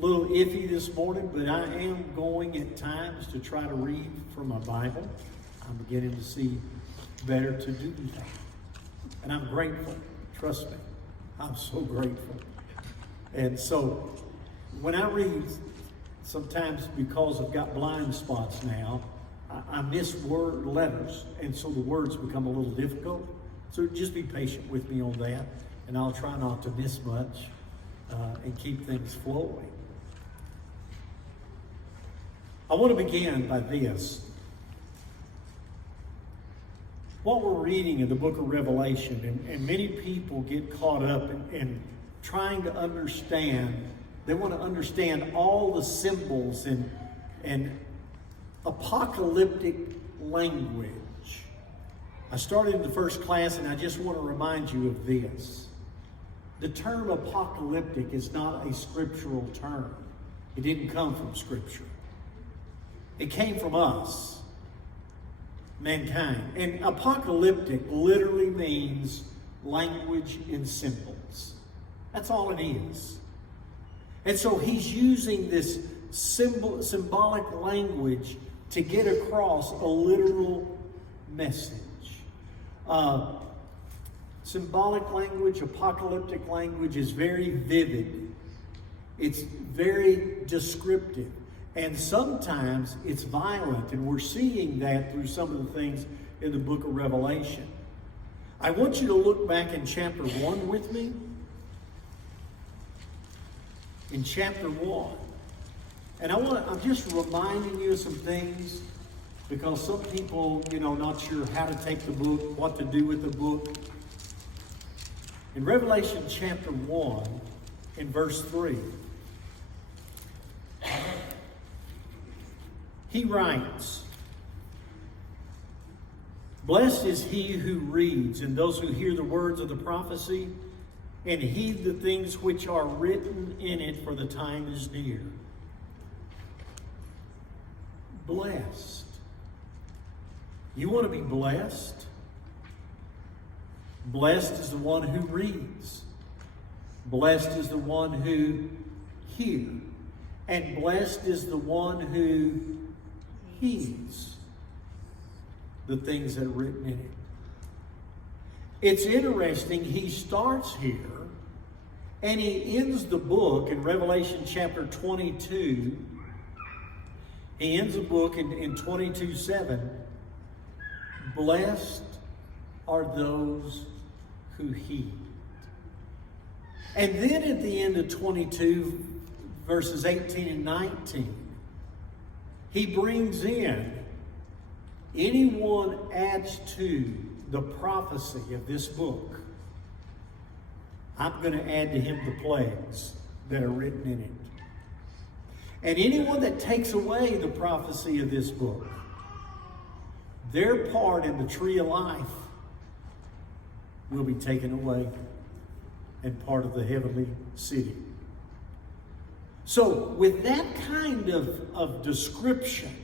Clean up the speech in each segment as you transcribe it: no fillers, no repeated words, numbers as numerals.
little iffy this morning, but I am going at times to try to read from my Bible. I'm beginning to see better to do that. And I'm grateful. Trust me. I'm so grateful. And so when I read, sometimes because I've got blind spots now, I miss letters, and so the words become a little difficult. So just be patient with me on that, and I'll try not to miss much and keep things flowing. I want to begin by this. What we're reading in the book of Revelation, and many people get caught up in trying to understand. They want to understand all the symbols and apocalyptic language. I started in the first class, and I just want to remind you of this. The term apocalyptic is not a scriptural term. It didn't come from Scripture. It came from us, mankind. And apocalyptic literally means language in symbols. That's all it is. And so he's using this symbolic language to get across a literal message. Symbolic language, apocalyptic language is very vivid. It's very descriptive. And sometimes it's violent, and we're seeing that through some of the things in the book of Revelation. I want you to look back in chapter 1 with me. In chapter 1. And I'm just reminding you of some things, because some people, not sure how to take the book, what to do with the book. In Revelation chapter 1, in verse 3, he writes, "Blessed is he who reads, and those who hear the words of the prophecy, and heed the things which are written in it, for the time is near." Blessed. You want to be blessed? Blessed is the one who reads. Blessed is the one who hears. And blessed is the one who heeds the things that are written in it. It's interesting, he starts here and he ends the book in Revelation chapter 22. He ends the book in 22:7. Blessed are those who heed. And then at the end of 22, verses 18 and 19, he brings in, anyone adds to the prophecy of this book, I'm going to add to him the plagues that are written in it. And anyone that takes away the prophecy of this book, their part in the tree of life will be taken away and part of the heavenly city. So with that kind of description,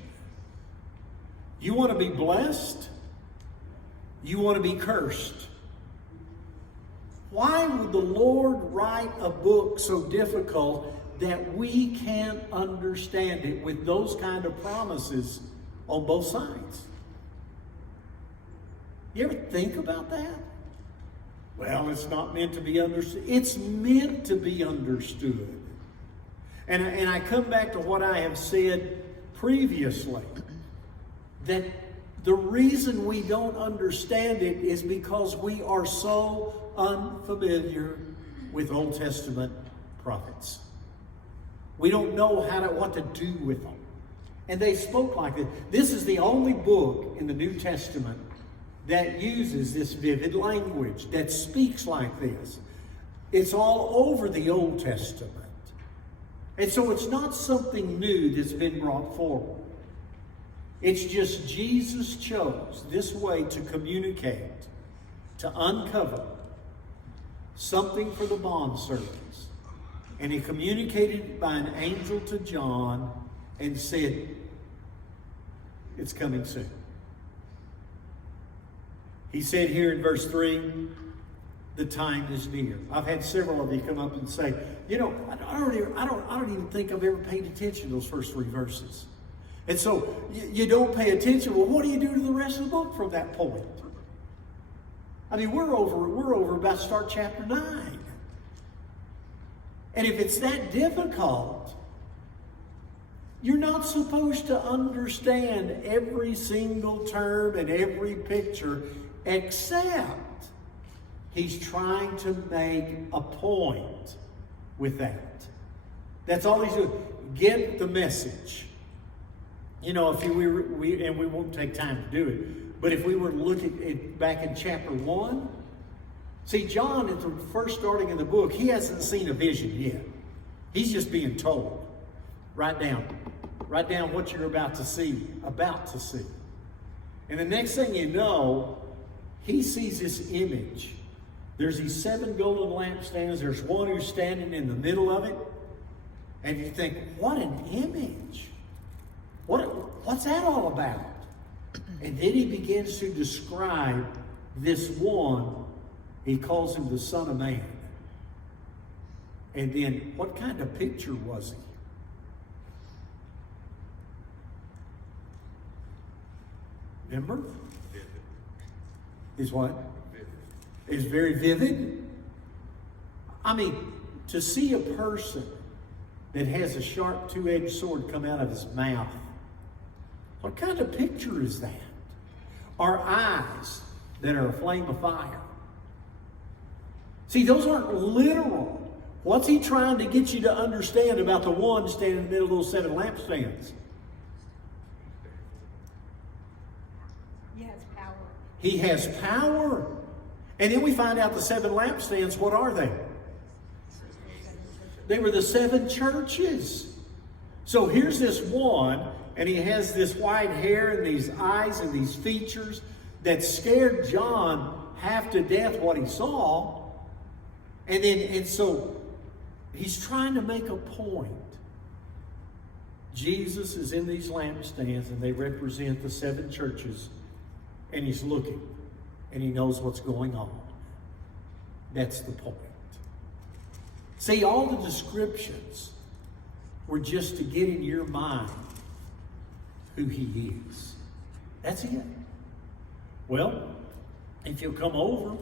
you want to be blessed? You want to be cursed? Why would the Lord write a book so difficult that we can't understand it with those kind of promises on both sides? You ever think about that? Well, it's not meant to be understood. It's meant to be understood. And I come back to what I have said previously, that the reason we don't understand it is because we are so unfamiliar with Old Testament prophets. We don't know what to do with them. And they spoke like this. This is the only book in the New Testament that uses this vivid language, that speaks like this. It's all over the Old Testament. And so it's not something new that's been brought forward. It's just Jesus chose this way to communicate, to uncover something for the bondservants. And he communicated by an angel to John and said, it's coming soon. He said here in verse 3, the time is near. I've had several of you come up and say, you know, I don't even think I've ever paid attention to those first 3 verses. And so you don't pay attention. Well, what do you do to the rest of the book from that point? I mean, we're over about to start chapter 9. And if it's that difficult, you're not supposed to understand every single term and every picture, except he's trying to make a point with that. That's all he's doing. Get the message. You know, if we won't take time to do it, but if we were to look at it back in chapter 1, see, John, at the first starting of the book, he hasn't seen a vision yet. He's just being told. Write down what you're about to see. And the next thing you know, he sees this image. There's these 7 golden lampstands. There's one who's standing in the middle of it. And you think, what an image. What's that all about? And then he begins to describe this one. He calls him the Son of Man. And then, what kind of picture was he? Remember? Vivid. Is what? Vivid. Is very vivid. I mean, to see a person that has a sharp 2-edged sword come out of his mouth, what kind of picture is that? Our eyes that are a flame of fire. See, those aren't literal. What's he trying to get you to understand about the one standing in the middle of those 7 lampstands? He has power. He has power. And then we find out the 7 lampstands, what are they? They were the 7 churches. So here's this one, and he has this white hair and these eyes and these features that scared John half to death what he saw. And so he's trying to make a point. Jesus is in these lampstands, and they represent the 7 churches, and he's looking, and he knows what's going on. That's the point. See, all the descriptions were just to get in your mind who he is. That's it. Well, if you'll come over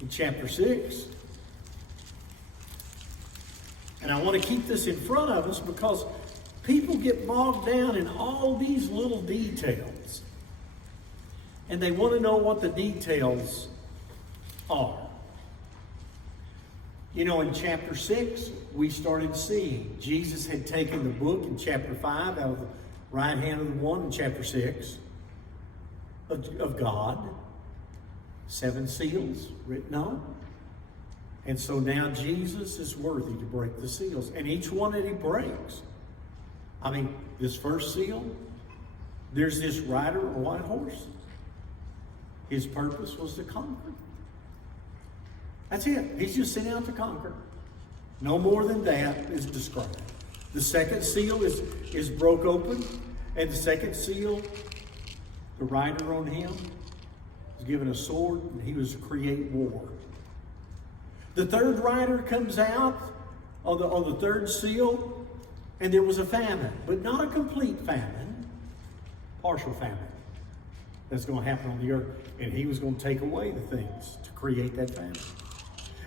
in chapter 6, and I want to keep this in front of us because people get bogged down in all these little details. And they want to know what the details are. You know, in chapter 6, we started seeing Jesus had taken the book in chapter 5 out of the right hand of the one in chapter 6 of God. 7 seals written on. And so now Jesus is worthy to break the seals. And each one that he breaks, I mean, this first seal, there's this rider on a white horse. His purpose was to conquer. That's it. He's just sent out to conquer. No more than that is described. The second seal is broke open. And the second seal, the rider on him was given a sword, and he was to create war. The third rider comes out on the third seal, and there was a famine, but not a complete famine, partial famine that's going to happen on the earth. And he was going to take away the things to create that famine.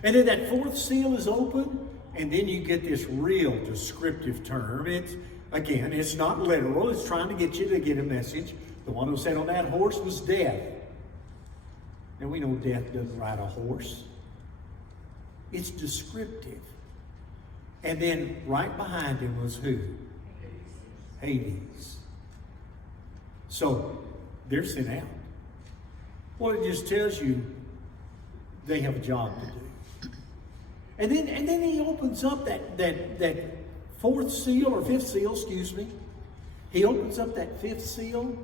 And then that fourth seal is open, and then you get this real descriptive term. It's not literal. It's trying to get you to get a message. The one who sat on that horse was death. And we know death doesn't ride a horse. It's descriptive. And then right behind him was who? Hades. So they're sent out. Well, it just tells you they have a job to do. And then he opens up that fourth seal, or fifth seal, excuse me. He opens up that fifth seal,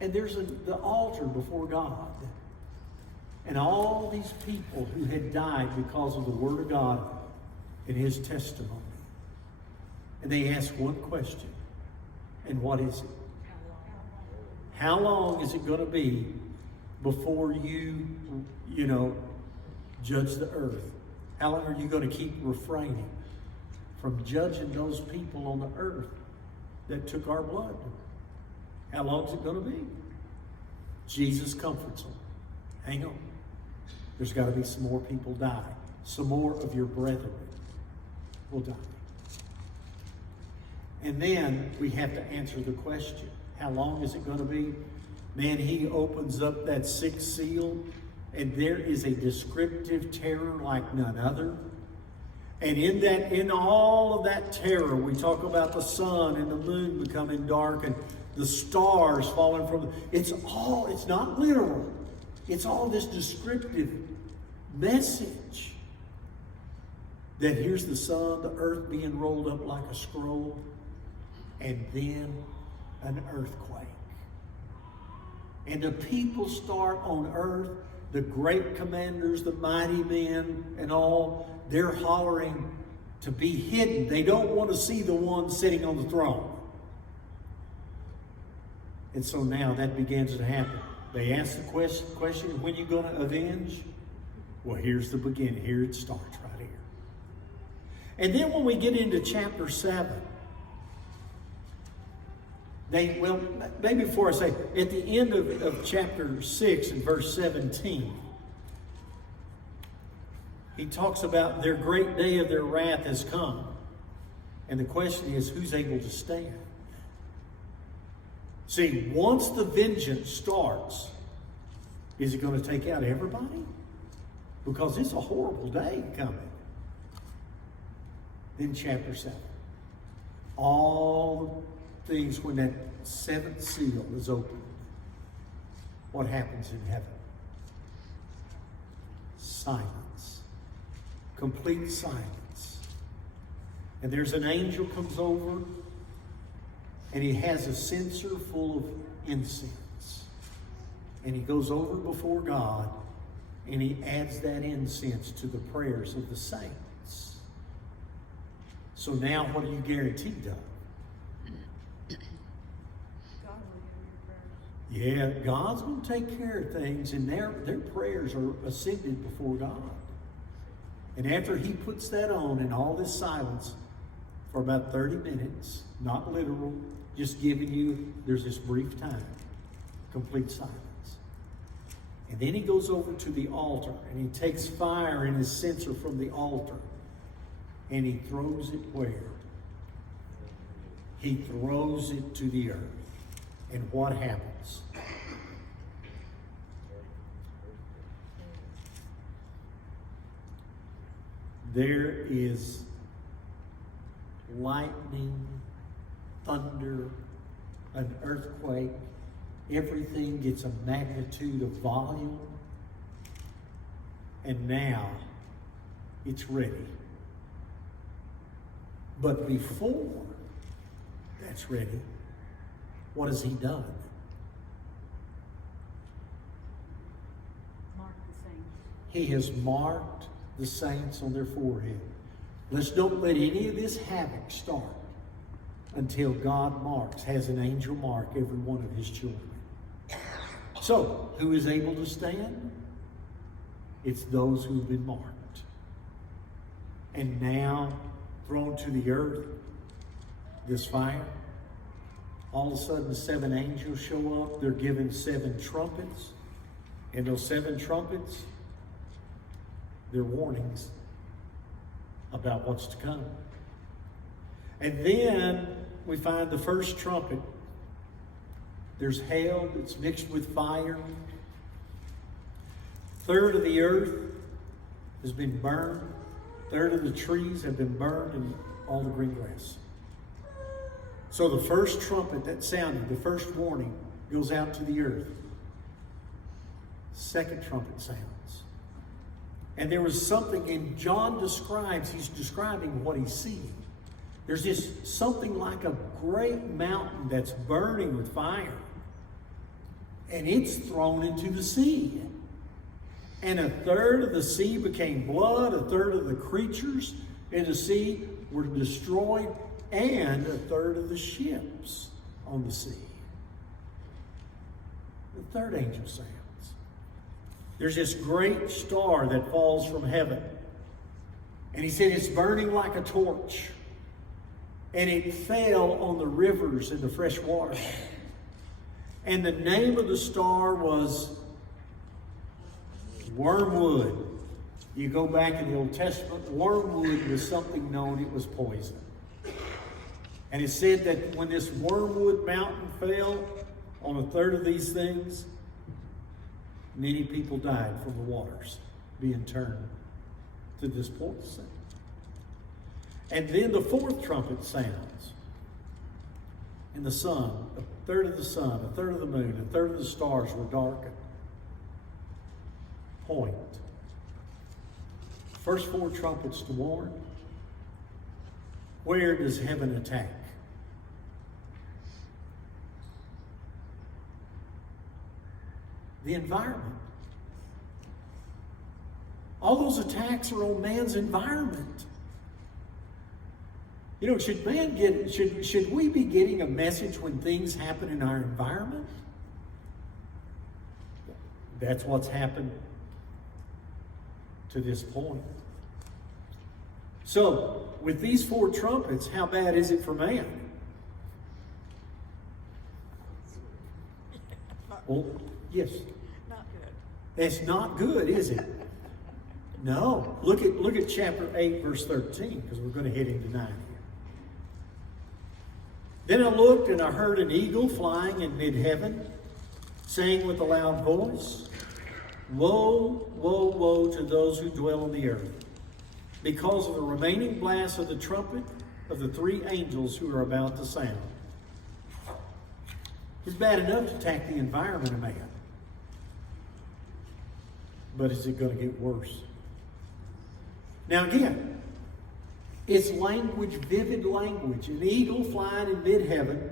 and there's the altar before God. And all these people who had died because of the Word of God and His testimony. And they ask one question. And what is it? How long is it going to be before you judge the earth. How long are you going to keep refraining from judging those people on the earth that took our blood? How long is it going to be? Jesus comforts them. Hang on. There's got to be some more people die. Some more of your brethren will die. And then we have to answer the question, how long is it going to be? Man, he opens up that sixth seal, and there is a descriptive terror like none other. And in all of that terror, we talk about the sun and the moon becoming dark and the stars falling from it's not literal. It's all this descriptive message that here's the sun, the earth being rolled up like a scroll, and then an earthquake. And the people start on earth, the great commanders, the mighty men, and all, they're hollering to be hidden. They don't want to see the one sitting on the throne. And so now that begins to happen. They ask the question, when are you going to avenge? Well, here's the beginning. Here it starts right here. And then when we get into chapter 7, maybe before I say, at the end of chapter 6 and verse 17, he talks about their great day of their wrath has come. And the question is, who's able to stand? See, once the vengeance starts, is it going to take out everybody? Because it's a horrible day coming. Then chapter 7. All things, when that seventh seal is opened, what happens in heaven? Silence. Complete silence. And there's an angel comes over, and he has a censer full of incense. And he goes over before God, and he adds that incense to the prayers of the saints. So now what are you guaranteed of? Yeah, God's going to take care of things, and their prayers are ascended before God. And after he puts that on in all this silence for about 30 minutes, not literal, just giving you, there's this brief time, complete silence. And then he goes over to the altar, and he takes fire in his censer from the altar, and he throws it where? He throws it to the earth. And what happens? There is lightning, thunder, an earthquake. Everything gets a magnitude of volume. And now it's ready. But before that's ready, what has he done? Mark the saints. He has marked the saints on their forehead. Let's don't let any of this havoc start until God has an angel mark every one of his children. So, who is able to stand? It's those who've been marked. And now, thrown to the earth, this fire. All of a sudden, 7 angels show up. They're given 7 trumpets. And those 7 trumpets, they're warnings about what's to come. And then we find the first trumpet. There's hail that's mixed with fire. 1/3 of the earth has been burned. 1/3 of the trees have been burned, and all the green grass. So the first trumpet that sounded, the first warning, goes out to the earth. Second trumpet sounds. And there was something, and John he's describing what he's seeing. There's this something like a great mountain that's burning with fire. And it's thrown into the sea. And 1/3 of the sea became blood, 1/3 of the creatures in the sea were destroyed, and 1/3 of the ships on the sea. The third angel sounds. there's this great star that falls from heaven. And he said it's burning like a torch. And it fell on the rivers and the fresh water. And the name of the star was Wormwood. You go back in the Old Testament, wormwood was something known, it was poison. And it said that when this Wormwood mountain fell on a third of these things, many people died from the waters being turned to this poison. And then the fourth trumpet sounds. And the sun, a third of the sun, a third of the moon, a third of the stars were darkened. Point. First four trumpets to warn. Where does heaven attack? The environment. All those attacks are on man's environment. You know, should we be getting a message when things happen in our environment? That's what's happened to this point. So, with these four trumpets, how bad is it for man? Well, yes. Not good. It's not good, is it? No. Look at chapter 8, verse 13, because we're going to hit into 9 here. Then I looked, and I heard an eagle flying in mid-heaven, saying with a loud voice, "Woe, woe, woe to those who dwell on the earth, because of the remaining blast of the trumpet of the three angels who are about to sound." It's bad enough to attack the environment of man. But is it going to get worse? Now again, it's language, vivid language. An eagle flying in mid-heaven.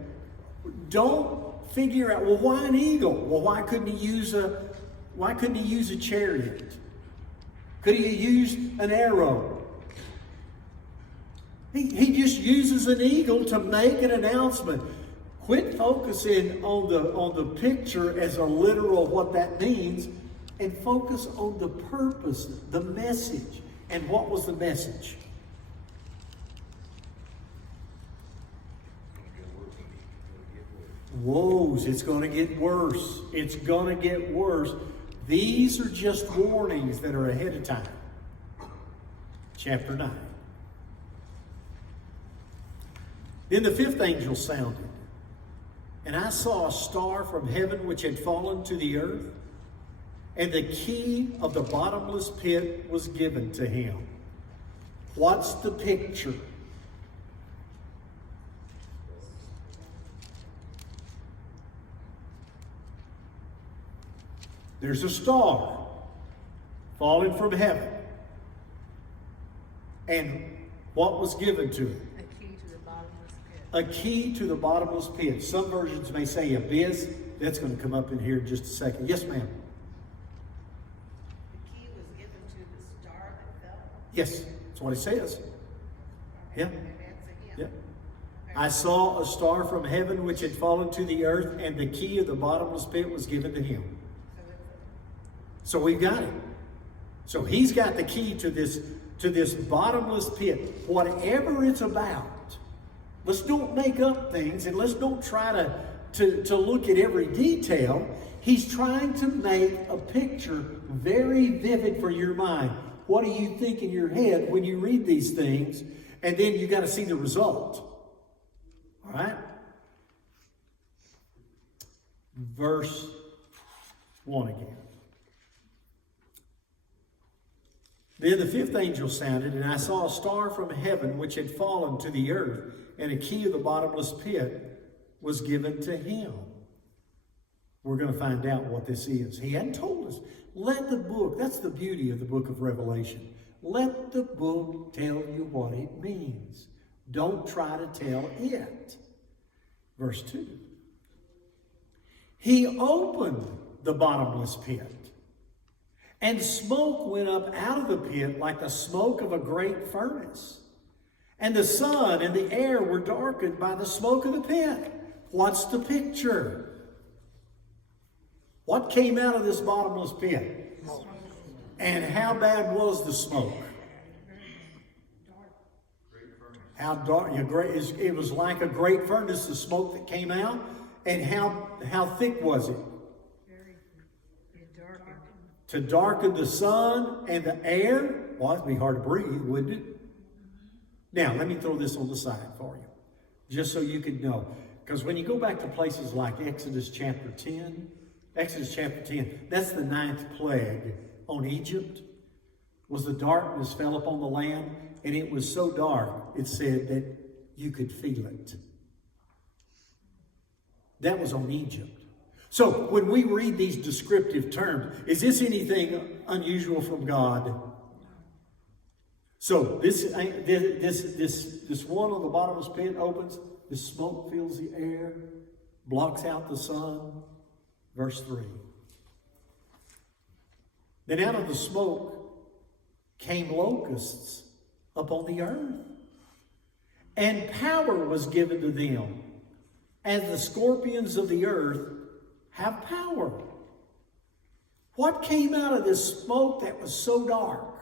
Don't figure out, well, why an eagle? Well, why couldn't he use a chariot? Could he use an arrow? He just uses an eagle to make an announcement. Quit focusing on the picture as a literal what that means, and focus on the purpose, the message. And what was the message? Woes, it's going to get worse. It's going to get worse. These are just warnings that are ahead of time. Chapter 9. Then the fifth angel sounded, and I saw a star from heaven which had fallen to the earth, and the key of the bottomless pit was given to him. What's the picture? There's a star falling from heaven. And what was given to it? A key to the bottomless pit. A key to the bottomless pit. Some versions may say abyss. That's going to come up in here in just a second. Yes, ma'am. The key was given to the star that fell. Yes, that's what it says. Yeah. And that's Yeah. again. I saw a star from heaven which had fallen to the earth, and the key of the bottomless pit was given to him. So we've got it. So he's got the key to this bottomless pit. Whatever it's about, let's don't make up things, and let's don't try to look at every detail. He's trying to make a picture very vivid for your mind. What do you think in your head when you read these things? And then you got to see the result. All right? Verse 1 again. Then the fifth angel sounded, and I saw a star from heaven which had fallen to the earth, and a key of the bottomless pit was given to him. We're going to find out what this is. He hadn't told us. Let the book, that's the beauty of the book of Revelation. Let the book tell you what it means. Don't try to tell it. Verse 2. He opened the bottomless pit, and smoke went up out of the pit like the smoke of a great furnace. And the sun and the air were darkened by the smoke of the pit. What's the picture? What came out of this bottomless pit? Smoke. And how bad was the smoke? How dark? It was like a great furnace, the smoke that came out. And how thick was it? To darken the sun and the air. Well, it'd be hard to breathe, wouldn't it? Now, let me throw this on the side for you, just so you could know. Because when you go back to places like Exodus chapter 10, that's the 9th plague on Egypt, was the darkness fell upon the land, and it was so dark, it said that you could feel it. That was on Egypt. So when we read these descriptive terms, is this anything unusual from God? So this one on the bottomless pit opens, the smoke fills the air, blocks out the sun. Verse 3. Then out of the smoke came locusts upon the earth, and power was given to them, as the scorpions of the earth have power. What came out of this smoke that was so dark?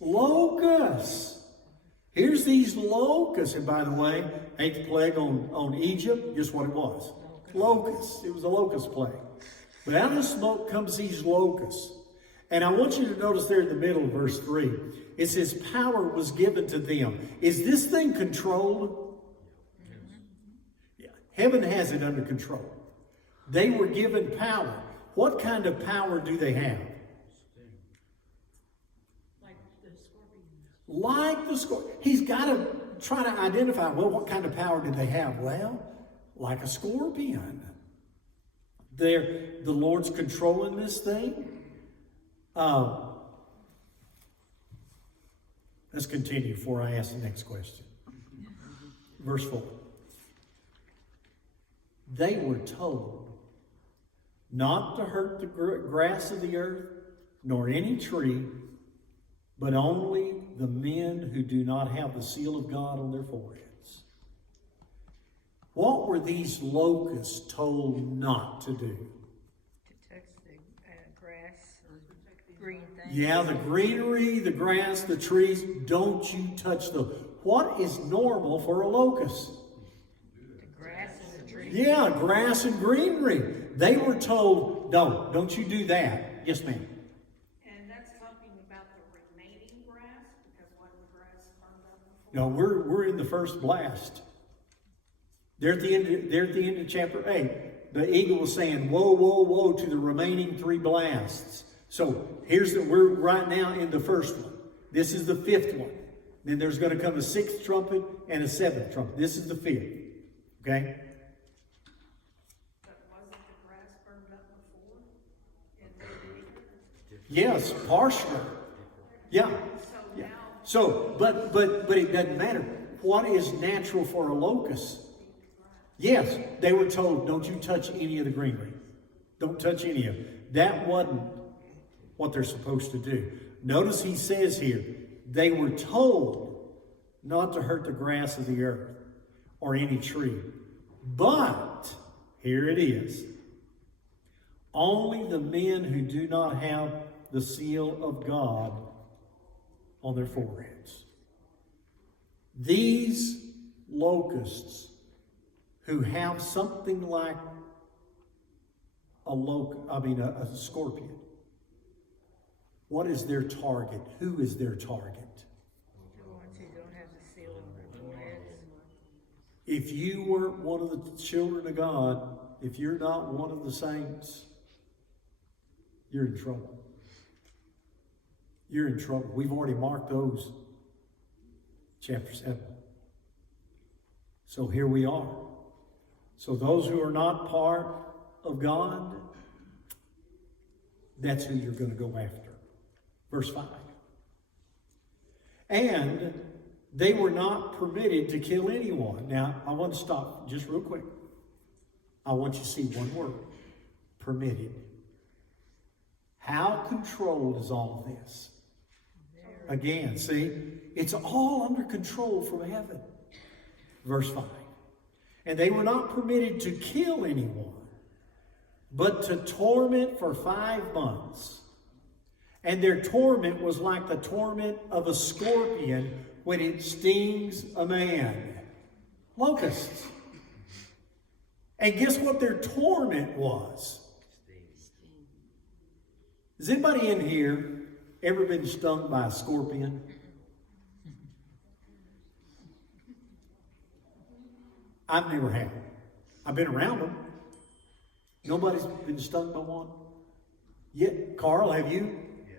Locusts. Here's these locusts. And by the way, 8th plague on Egypt, guess what it was? Locusts. It was a locust plague. But out of the smoke comes these locusts. And I want you to notice there in the middle of verse 3, it says power was given to them. Is this thing controlled? Yeah. Heaven has it under control. They were given power. What kind of power do they have? Like the scorpion. He's got to try to identify, well, what kind of power did they have? Well, like a scorpion. The Lord's controlling this thing. Let's continue before I ask the next question. Verse 4. They were told not to hurt the grass of the earth, nor any tree, but only the men who do not have the seal of God on their foreheads. What were these locusts told not to do? To touch the grass or green things. Yeah, the greenery, the grass, the trees, don't you touch those. What is normal for a locust? The grass and the trees. Yeah, grass and greenery. They were told, don't you do that. Yes, ma'am. And that's talking about the remaining grass, because wasn't the grass burned up before? No, we're in the first blast. They're at the end of chapter 8. The eagle was saying, woe, woe, woe to the remaining 3 blasts. So we're right now in the first one. This is the 5th one. Then there's going to come a 6th trumpet and a 7th trumpet. This is the 5th. Okay? But wasn't the grass burned up before? In the Yes, partially. Yeah. So now, So, but it doesn't matter. What is natural for a locust? Yes, they were told, don't you touch any of the greenery. Don't touch any of it. That wasn't what they're supposed to do. Notice he says here, they were told not to hurt the grass of the earth or any tree. But, here it is, only the men who do not have the seal of God on their foreheads. These locusts who have something like a scorpion. What is their target? Who is their target? The ones who don't have the seal on their foreheads. If you weren't one of the children of God, if you're not one of the saints, you're in trouble. You're in trouble. We've already marked those. Chapter 7. So here we are. So those who are not part of God, that's who you're going to go after. Verse 5. And they were not permitted to kill anyone. Now, I want to stop just real quick. I want you to see one word. Permitted. How controlled is all of this? Again, see, it's all under control from heaven. Verse 5. And they were not permitted to kill anyone, but to torment for 5 months, And their torment was like the torment of a scorpion when it stings a man. Locusts. And guess what their torment was? Has anybody in here ever been stung by a scorpion? I've never have. I've been around them. Nobody's been stung by one yet. Carl, have you? Yes.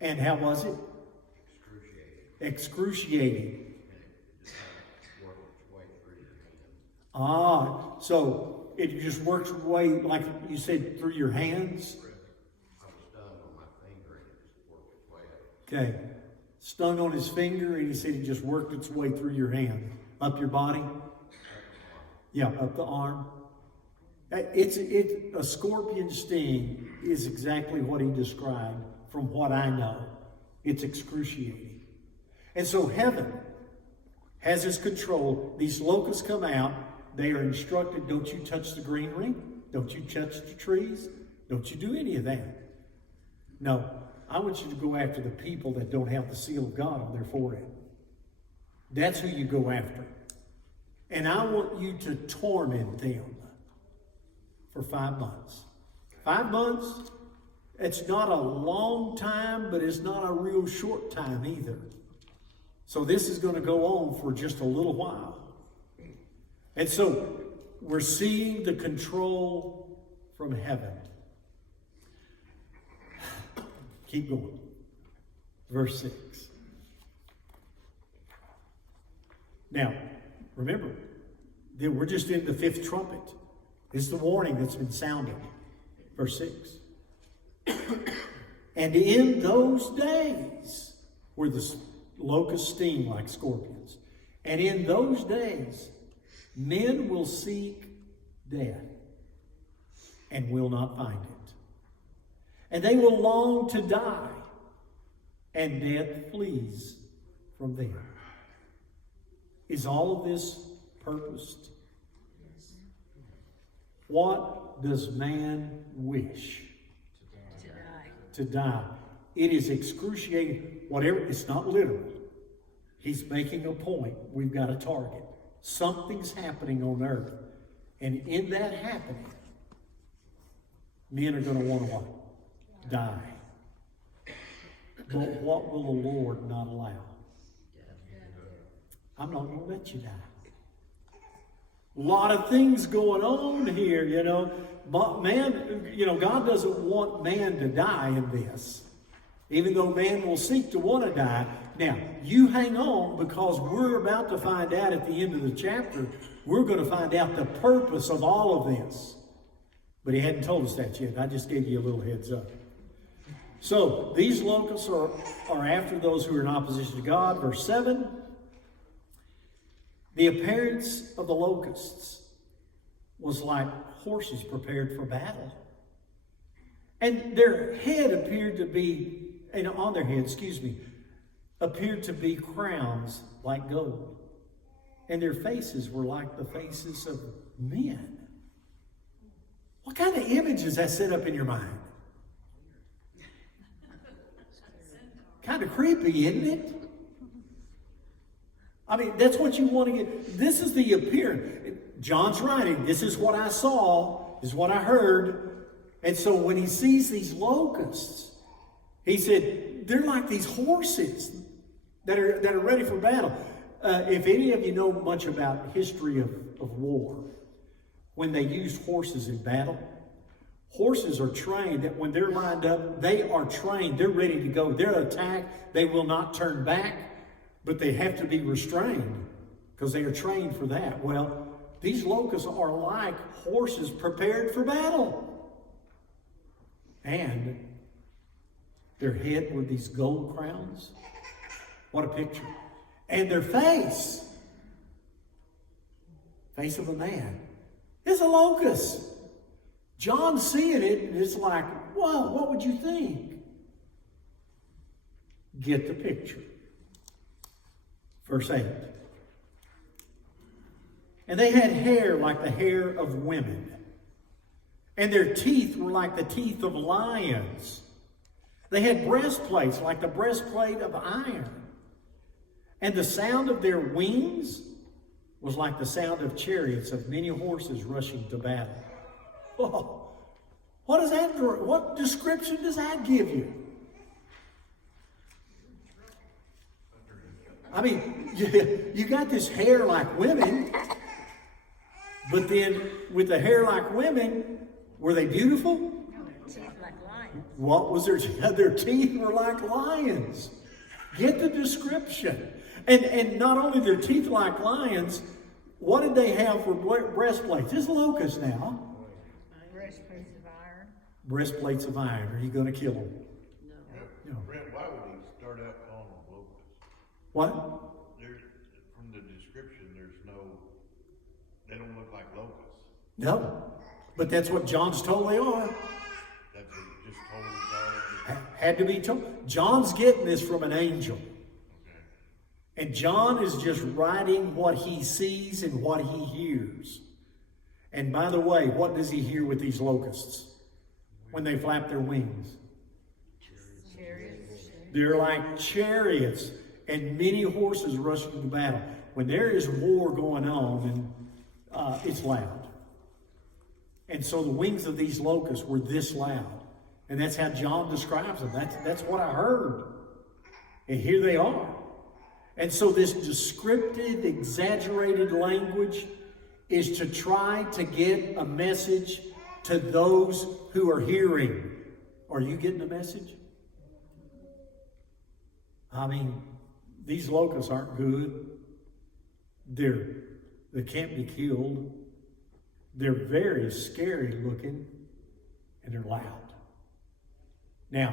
And how was it? Excruciating. Excruciating. And it just worked its way through your hand. Ah, so it just works way, like you said, through your hands? I was stung on my finger and it just worked its way up. Okay. Stung on his finger, and he said it just worked its way through your hand. Up your body? Yeah, up the arm. A scorpion sting is exactly what he described from what I know. It's excruciating. And so heaven has its control. These locusts come out. They are instructed, don't you touch the greenery. Don't you touch the trees. Don't you do any of that. No, I want you to go after the people that don't have the seal of God on their forehead. That's who you go after. And I want you to torment them for 5 months. 5 months, it's not a long time, but it's not a real short time either. So this is going to go on for just a little while. And so we're seeing the control from heaven. Keep going. Verse 6. Now, remember, that we're just in the 5th trumpet. This is the warning that's been sounded. Verse 6. And in those days, where the locusts sting like scorpions, and in those days, men will seek death and will not find it. And they will long to die, and death flees from them. Is all of this purposed? What does man wish? To die. To die. It is excruciating. Whatever, it's not literal. He's making a point. We've got a target. Something's happening on earth. And in that happening, men are going to want to what? Die. But what will the Lord not allow? I'm not going to let you die. A lot of things going on here, you know. But man, you know, God doesn't want man to die in this. Even though man will seek to want to die. Now, you hang on, because we're about to find out at the end of the chapter, we're going to find out the purpose of all of this. But he hadn't told us that yet. I just gave you a little heads up. So, these locusts are after those who are in opposition to God. Verse 7. The appearance of the locusts was like horses prepared for battle. And their head appeared to be, and on their head, appeared to be crowns like gold. And their faces were like the faces of men. What kind of image does that set up in your mind? Kind of creepy, isn't it? I mean, that's what you want to get. This is the appearance. John's writing, this is what I saw, this is what I heard. And so when he sees these locusts, he said, they're like these horses that are ready for battle. If any of you know much about history of war, when they used horses in battle, horses are trained that when they're lined up, they are trained, they're ready to go. They're attacked, they will not turn back. But they have to be restrained because they are trained for that. Well, these locusts are like horses prepared for battle. And their head were these gold crowns. What a picture. And their face of a man, is a locust. John's seeing it and it's like, whoa, what would you think? Get the picture. Verse 8. And they had hair like the hair of women, and their teeth were like the teeth of lions. They had breastplates like the breastplate of iron. And the sound of their wings was like the sound of chariots of many horses rushing to battle. Oh, what description does that give you? I mean, you got this hair like women, but then with the hair like women, were they beautiful? No, teeth like lions. What was their teeth were like lions. Get the description. And not only their teeth like lions, what did they have for breastplates? Just locusts now. Breastplates of iron. Breastplates of iron. Are you going to kill them? No. No. Brent, why would he start out calling them locusts? What? From the description, they don't look like locusts. No. But that's what John's told they are. That's what he just told him. Had to be told. John's getting this from an angel. Okay. And John is just writing what he sees and what he hears. And by the way, what does he hear with these locusts when they flap their wings? Chariots. They're like chariots and many horses rushing to battle. When there is war going on, and it's loud. And so the wings of these locusts were this loud. And that's how John describes them. That's what I heard. And here they are. And so this descriptive, exaggerated language is to try to get a message to those who are hearing. Are you getting the message? I mean, these locusts aren't good. They can't be killed. They're very scary looking, and they're loud. Now,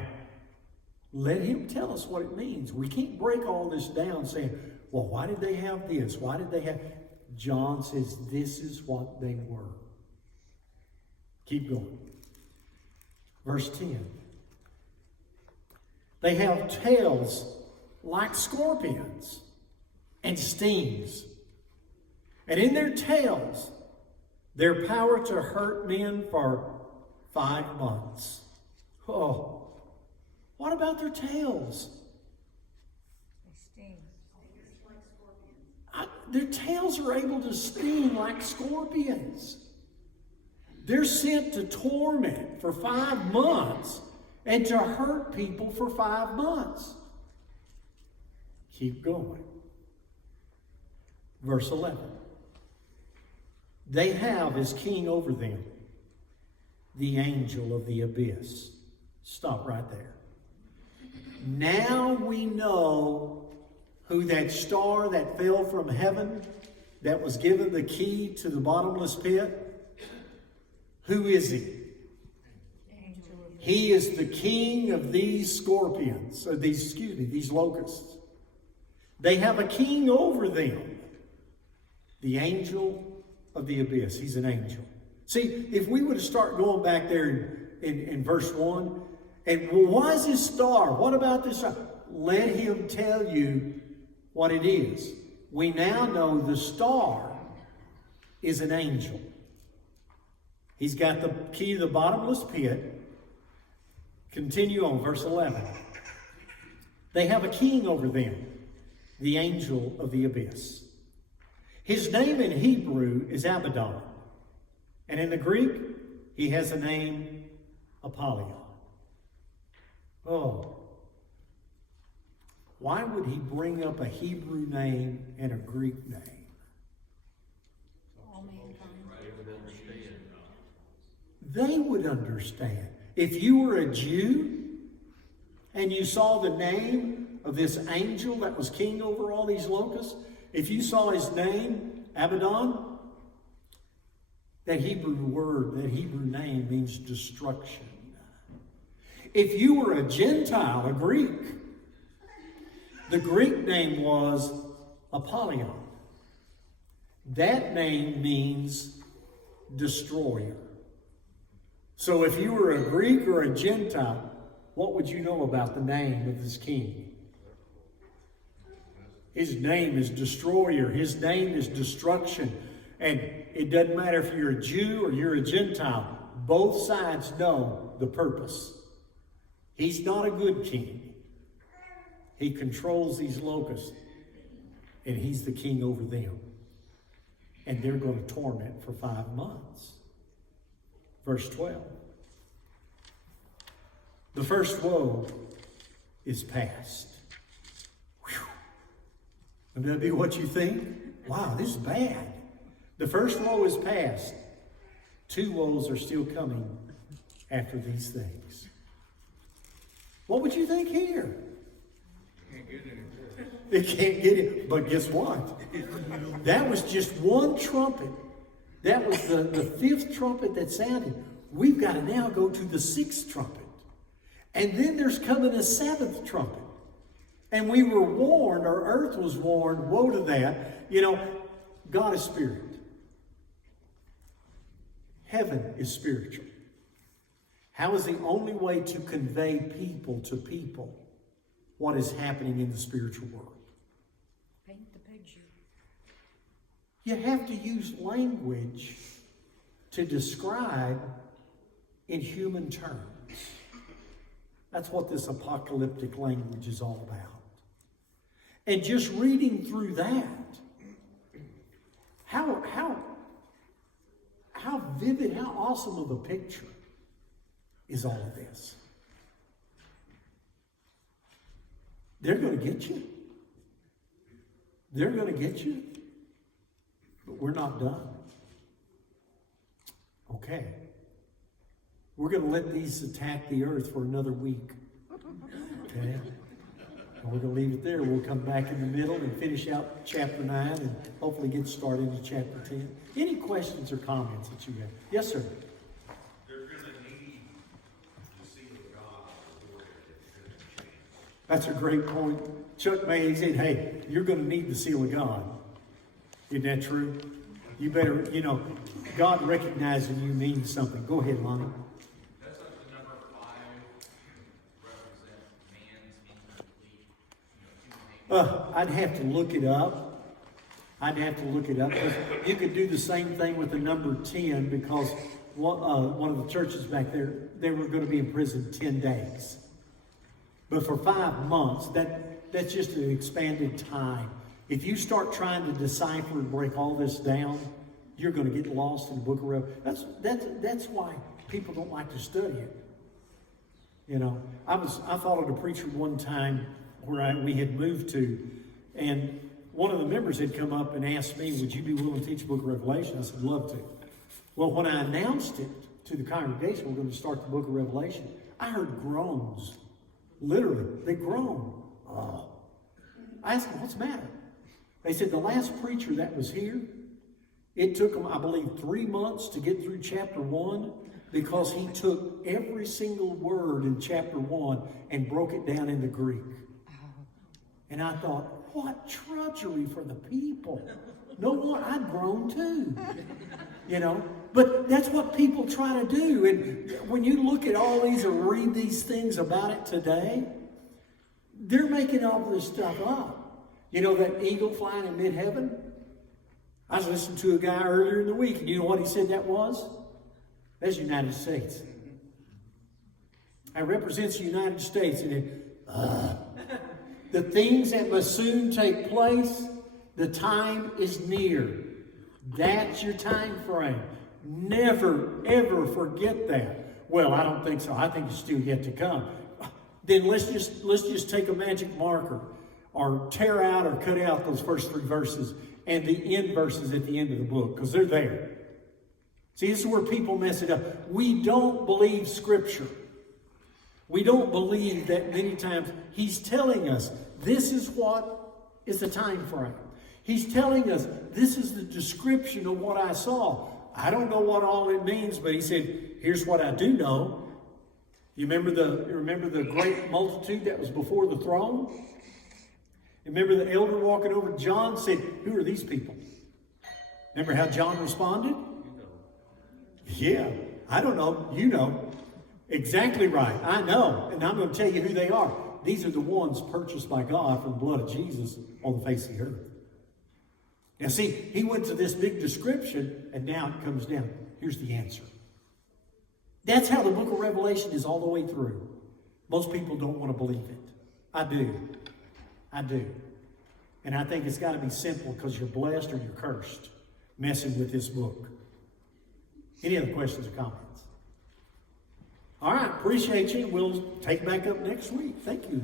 let him tell us what it means. We can't break all this down saying, well, why did they have this? Why did they have... John says this is what they were. Keep going. Verse 10. They have tails like scorpions and stings. And in their tails, their power to hurt men for 5 months. Oh, what about their tails? They sting. Their tails are able to sting like scorpions. They're sent to torment for 5 months and to hurt people for 5 months. Keep going. Verse 11. They have as king over them the angel of the abyss. Stop right there. Now we know who that star that fell from heaven, that was given the key to the bottomless pit. Who is he? He is the king of these scorpions, or these locusts. They have a king over them. The angel of the abyss. He's an angel. See, if we were to start going back there in verse 1, and well, why is this star? What about this star? Let him tell you what it is. We now know the star is an angel. He's got the key to the bottomless pit. Continue on, verse 11. They have a king over them, the angel of the abyss. His name in Hebrew is Abaddon. And in the Greek, he has the name Apollyon. Oh. Why would he bring up a Hebrew name and a Greek name? They would understand. If you were a Jew and you saw the name of this angel that was king over all these locusts, if you saw his name, Abaddon, that Hebrew word, that Hebrew name means destruction. If you were a Gentile, a Greek, the Greek name was Apollyon. That name means destroyer. So if you were a Greek or a Gentile, what would you know about the name of this king? His name is destroyer. His name is destruction. And it doesn't matter if you're a Jew or you're a Gentile. Both sides know the purpose. He's not a good king. He controls these locusts, and he's the king over them. And they're going to torment for 5 months. Verse 12. The first woe is past. Whew. Would that be what you think? Wow, this is bad. The first woe is past. 2 woes are still coming after these things. What would you think here? It can't get it. But guess what? That was just one trumpet. That was the 5th trumpet that sounded. We've got to now go to the 6th trumpet. And then there's coming a 7th trumpet. And we were warned, our earth was warned, woe to that. You know, God is spirit. Heaven is spiritual. How is the only way to convey people to people what is happening in the spiritual world? Paint the picture. You have to use language to describe in human terms. That's what this apocalyptic language is all about. And just reading through that, how vivid, how awesome of a picture is all of this. They're going to get you. They're going to get you. But we're not done. Okay. We're going to let these attack the earth for another week. Okay? And we're going to leave it there. We'll come back in the middle and finish out chapter 9 and hopefully get started into chapter 10. Any questions or comments that you have? Yes, sir. They're going to need the seal of God before it's going to change. That's a great point. Chuck May said, hey, you're going to need the seal of God. Isn't that true? You better, God recognizing you means something. Go ahead, Lonnie. Doesn't the number 5 represent man's incomplete, human nature? I'd have to look it up. Because you could do the same thing with the number 10 because one of the churches back there, they were going to be in prison 10 days. But for 5 months, that's just an expanded time. If you start trying to decipher and break all this down, you're going to get lost in the book of Revelation. That's why people don't like to study it. I thought of a preacher one time where we had moved to, and one of the members had come up and asked me, would you be willing to teach the book of Revelation? I said, love to. Well, when I announced it to the congregation, we're going to start the book of Revelation, I heard groans. Literally, they groaned. Oh. I asked them, what's the matter? They said the last preacher that was here, it took him, I believe, 3 months to get through chapter 1 because he took every single word in chapter 1 and broke it down into Greek. And I thought, what drudgery for the people. No one, I'd groan too. But that's what people try to do. And when you look at all these or read these things about it today, they're making all this stuff up. That eagle flying in mid-heaven? I was listening to a guy earlier in the week, and you know what he said that was? That's the United States. That represents the United States. And the things that must soon take place, the time is near. That's your time frame. Never, ever forget that. Well, I don't think so. I think it's still yet to come. Then let's just take a magic marker or tear out or cut out those first 3 verses and the end verses at the end of the book, because they're there. See, this is where people mess it up. We don't believe Scripture. We don't believe that many times He's telling us this is what is the time frame. He's telling us this is the description of what I saw. I don't know what all it means, but He said, here's what I do know. You remember the great multitude that was before the throne? Remember the elder walking over to John said, who are these people? Remember how John responded? Yeah, I don't know. You know. Exactly right. I know. And I'm going to tell you who they are. These are the ones purchased by God from the blood of Jesus on the face of the earth. Now see, he went to this big description, and now it comes down. Here's the answer. That's how the book of Revelation is all the way through. Most people don't want to believe it. I do. I do. And I think it's got to be simple, because you're blessed or you're cursed messing with this book. Any other questions or comments? All right, appreciate you. We'll take back up next week. Thank you.